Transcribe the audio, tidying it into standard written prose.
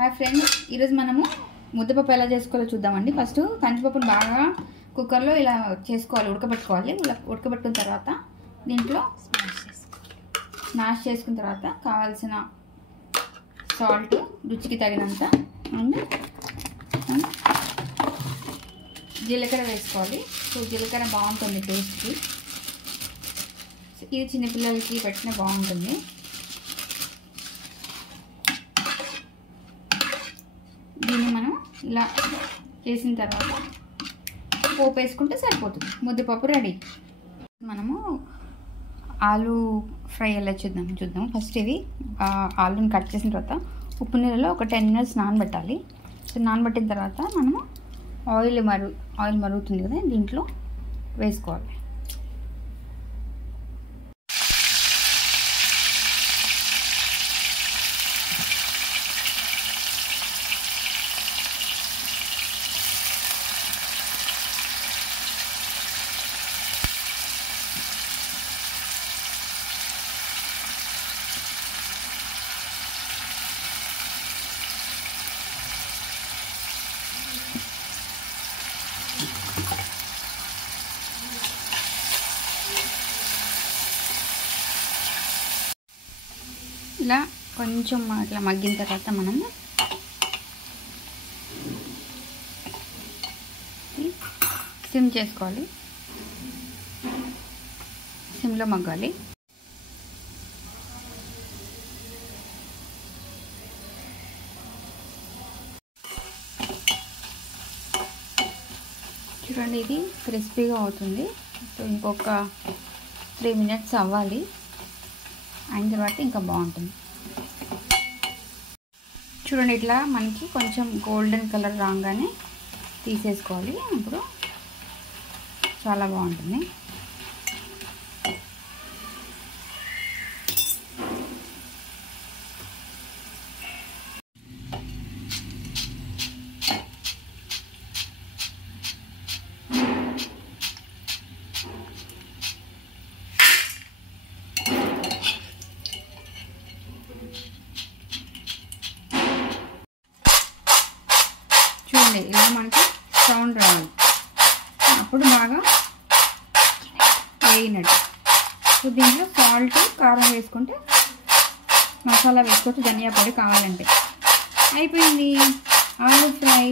Hi friends, ఈరోజు మనము ముద్దపప్పు ఎలా చేసుకోవాలో చూద్దామండి. ఫస్ట్ కందిపప్పును బాగా కుక్కర్లో ఇలా చేసుకోవాలి, ఉడకబెట్టుకోవాలి. ఇలా ఉడకబెట్టిన తర్వాత దీంట్లో స్మాష్ చేసుకున్న తర్వాత కావాల్సిన సాల్ట్ రుచికి తగినంత అండ్ జీలకర్ర వేసుకోవాలి. సో జీలకర్ర బాగుంటుంది టేస్ట్కి. ఇది చిన్నపిల్లలకి పెట్టిన బాగుంటుంది. దీన్ని మనం ఇలా చేసిన తర్వాత పోపు వేసుకుంటే సరిపోతుంది. ముద్దపప్పు రెడీ. మనము ఆలు ఫ్రై ఎలా చూద్దాం. ఫస్ట్ ఇది ఆలుని కట్ చేసిన తర్వాత ఉప్పు నీళ్ళలో ఒక 10 minutes నానబెట్టాలి. సో నానబెట్టిన తర్వాత మనము ఆయిల్ మరుగుతుంది కదా, దీంట్లో వేసుకోవాలి. ఇలా కొంచెం ఇట్లా మగ్గిన తర్వాత మనము సిమ్ చేసుకోవాలి. సిమ్లో మగ్గాలి. చూడండి, ఇది క్రిస్పీగా అవుతుంది. సో ఇంకొక 3 minutes అవ్వాలి. అయిన తర్వాత ఇంకా బాగుంటుంది. చూడండి, ఇట్లా మనకి కొంచెం గోల్డెన్ కలర్ రాగానే తీసేసుకోవాలి. అప్పుడు చాలా బాగుంటుంది. చూడండి, ఇలా మనకి సౌండ్ రావాలి. అప్పుడు బాగా వేగినట్టు. సో దీంట్లో సాల్ట్, కారం వేసుకుంటే, మసాలా వేసుకోవచ్చు, ధనియా పొడి కావాలంటే. అయిపోయింది ఆలు ఫ్రై.